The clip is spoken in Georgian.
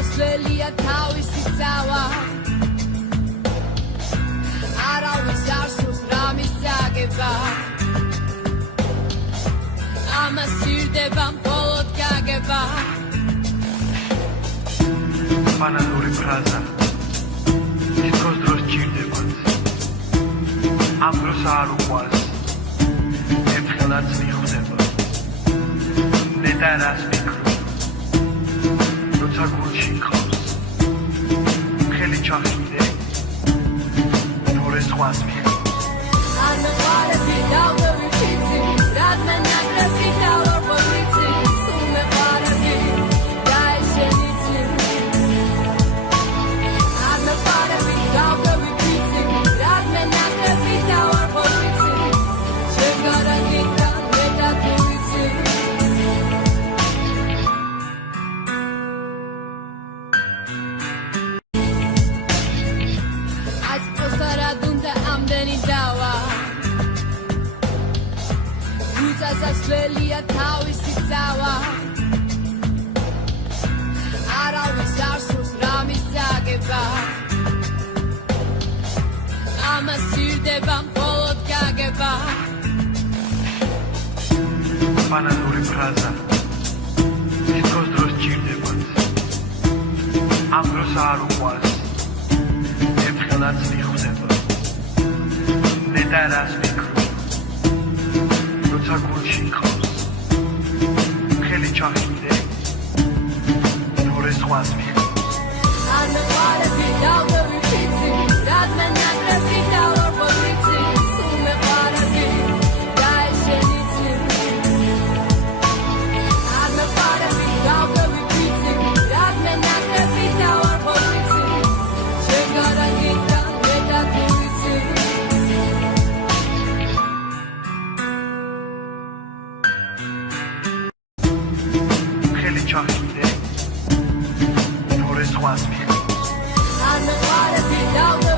სასვლელია თავისი ძალა არავის არ სურს რამის წაგება ამას სჭირდება მხოლოდ გაგება ბანალური ფრაზა თითქოს დროს სჭირდებათ ამ დროს არ უყვარს ერთხელაც მიხვდება ნეტა რას მიკრო როცა გულში ხავს ხელი ჩახიდე თორე სხვას მიხვ I know what to be down the repeating that man not the big out of everything so me what to be guys anything I know what to be down the repeating that man not the big out of everything she gotta get down with that everything Ați fost aradunta amdeni dawa Uța სასვლელია თავისი ძალა არავის არ სურს რამის წაგება ამას სჭირდება მხოლოდ გაგება ბანალური ფრაზა თითქოს დროს სჭირდებათ ამ დროს არ უყვარს ერთხელაც მიხვდება ნეტა რას მიკრო როცა გულში ხავს ხელი ჩახიდე თორე სხვას მიხვ I know what to be down the repeating that man not the big out of everything so me what to be guys anything I know what to be down the repeating that man not the big out of everything she gotta get down with that everything ხელი ჩახიდე თორე სხვას მიხვ I know what to be down the